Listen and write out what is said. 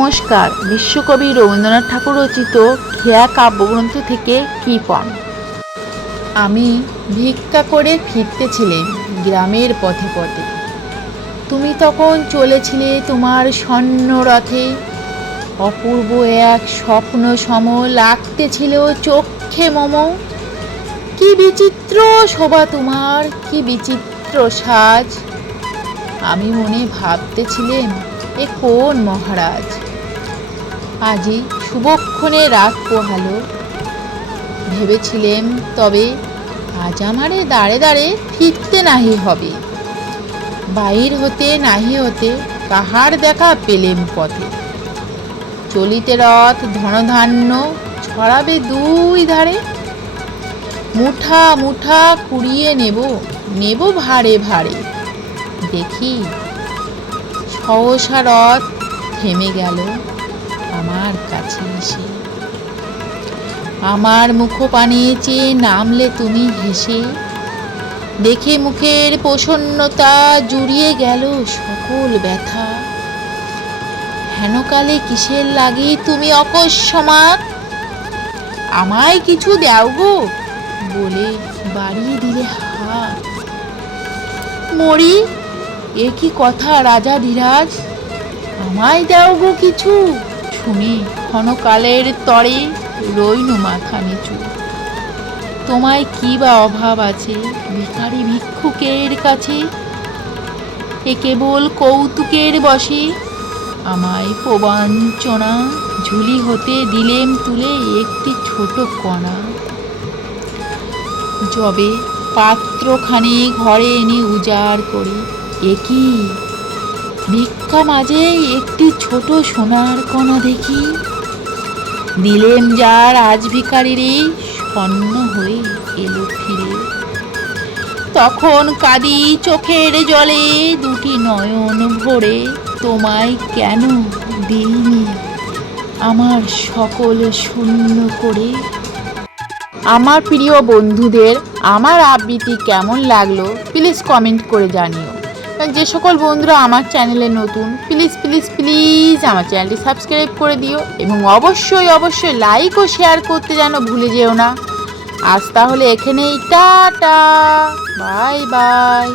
নমস্কার। বিশ্বকবি রবীন্দ্রনাথ ঠাকুর রচিত খেয়া কাব্যগ্রন্থ থেকে কৃপণ। আমি ভিক্ষা করে ফিরতেছিলেম গ্রামের পথে পথে। তুমি তখন চলেছিলে তোমার স্বর্ণ রথে। অপূর্ব এক স্বপ্ন সম লাগতেছিল চক্ষে মম। কি বিচিত্র শোভা তোমার, কি বিচিত্র সাজ। আমি মনে ভাবতেছিলেম, এ কোন মহারাজ। আজি শুভক্ষণে রাত পোহালো। ভেবেছিলেম তবে আজ আমারে দাঁড়ে দাঁড়ে ফিরতে নাহি হবে। বাহির হতে নাহি হতে কাহার দেখা পেলেম পথে। চলিতে রথ ধনধান্য ছড়াবে দুই ধারে। মুঠা মুঠা কুড়িয়ে নেব ভারে ভারে। দেখি সহসা রথ থেমে গেল আমার কাছে এসে। আমার মুখপানে চেয়ে নামলে তুমি হেসে। দেখে মুখের প্রসন্নতা জুড়িয়ে গেল সকল ব্যথা। হেনকালে কিসের লাগি তুমি অকস্মাৎ আমায় কিছু দাও গো বলে বাড়িয়ে দিলে হাত। মরি, এ কি কথা রাজা ধীরাজ, আমায় দাও গো কিছু। শুনে ক্ষণকালের তরে রইনু মাথা নিচু। তোমায় কি বা অভাব আছে ভিখারি ভিক্ষুকের কাছে। এ কেবল কৌতুকের বশে আমায় প্রবঞ্চনা ঝুলি হতে দিলেম তুলে একটি ছোট কণা। যবে পাত্রখানি ঘরে এনে উজাড় করে, এ কি ভিক্ষা মাঝে একটি ছোট সোনার কণা দেখি। দিলেম যার আজ ভিখারিরে স্বর্ণ হয়ে এলো ফিরে। তখন কাঁদি চোখের জলে দুটি নয়ন ভরে, তোমায় কেন দিইনি আমার সকল শূন্য করে। আমার প্রিয় বন্ধুদের আমার আবৃত্তি কেমন লাগলো প্লিজ কমেন্ট করে জানিও। যে সকল বন্ধুরা আমার চ্যানেলে নতুন, প্লিজ প্লিজ প্লিজ আমার চ্যানেলটি সাবস্ক্রাইব করে দিও এবং অবশ্যই অবশ্যই লাইক ও শেয়ার করতে যেন ভুলে যেও না। আজ তাহলে এখানেই টাটা, বাই বাই।